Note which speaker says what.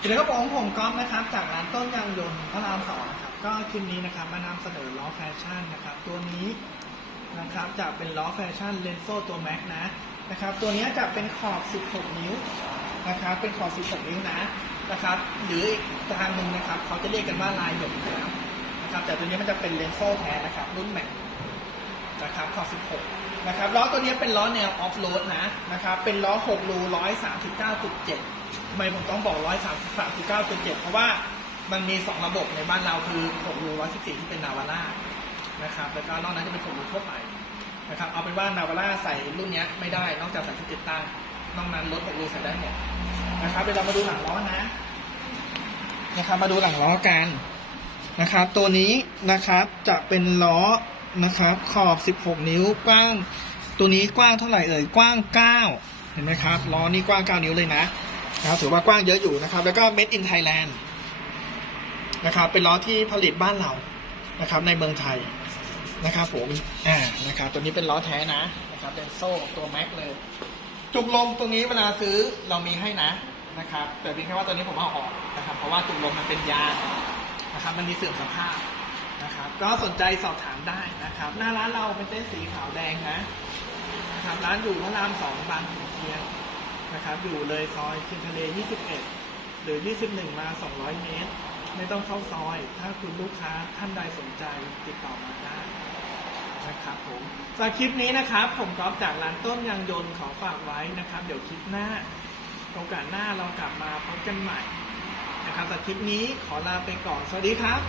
Speaker 1: สวัสดีครับผมผมก๊อฟนะครับ จากร้านต้นยางยนต์พระรามสองนะครับก็คลิปนี้นะครับมานำเสนอล้อแฟชั่นนะครับ ตัวนี้นะครับจะเป็นล้อแฟชั่นเลนโซตัวแม็กนะนะครับ ตัวนี้จะเป็นขอบ 16 นิ้วนะครับ เป็นขอบ 16 นิ้วนะนะครับ หรืออีกทางหนึ่งนะครับ เขาจะเรียกกันว่าลายหยดน้ำนะครับ แต่ตัวนี้มันจะเป็นเลนโซแท้นะครับ รุ่นแม็กนะครับขอบ 16 นะครับล้อตัวนี้เป็นล้อแนวออฟโรดนะนะครับ เป็นล้อ6รู139.7 ทำไมผมต้องบอก139.7เก้าตัวเจ็บเพราะว่ามันมี2ระบบในบ้านเราคือ6รู114ที่เป็นนาวาร่านะครับแล้วก็นอกนั้นจะเป็น6รูทั่วไปนะครับเอาเป็นว่านาวาร่าใส่รุ่นนี้ไม่ได้นอกจากใส่ชุดติดตั้งนอกนั้นรถ6รูใส่ได้หมดนะครับเดี๋ยวเรามาดูหลังล้อนะนะครับมาดูหลังล้อกันนะครับ ตัวนี้นะครับจะเป็นล้อนะครับ ขอบ 16 นิ้วกว้าง ตัวนี้กว้างเท่าไหร่เอ่ยกว้าง 9 เห็นไหมครับล้อนี้กว้าง 9 นิ้วเลยนะ นะครับถือว่ากว้างเยอะอยู่นะครับ แล้วก็ made in Thailand นะครับเป็นล้อที่ผลิตบ้านเรานะครับ ในเมืองไทยนะครับผมอ่านะครับตัวนี้เป็นล้อแท้นะนะครับเป็นโซ่ตัวแม็กเลยจุกลมตรงนี้เวลาซื้อเรามีให้นะนะครับ แต่เพียงแค่ว่าตัวนี้ผมเอาออกนะครับ เพราะว่าจุกลมมันเป็นยางนะครับ มันมีเสื่อมสภาพนะครับ ก็สนใจสอบถามได้นะครับ หน้าร้านเราเป็นเต้นสีขาวแดงนะนะครับร้านอยู่พระรามสองบางขุนเทียน นะครับ อยู่เลยซอยเทียนทะเล 21 หรือ 21 มา 200 เมตร ไม่ต้องเข้าซอย ถ้าคุณลูกค้าท่านใดสนใจติดต่อมาได้นะครับผมสำหรับคลิปนี้นะครับ ผมก๊อฟจากร้านต้นยางยนต์ขอฝากไว้นะครับ เดี๋ยวคลิปหน้าโอกาสหน้าเรากลับมาพบกันใหม่นะครับแต่คลิปนี้ขอลาไปก่อน สวัสดีครับ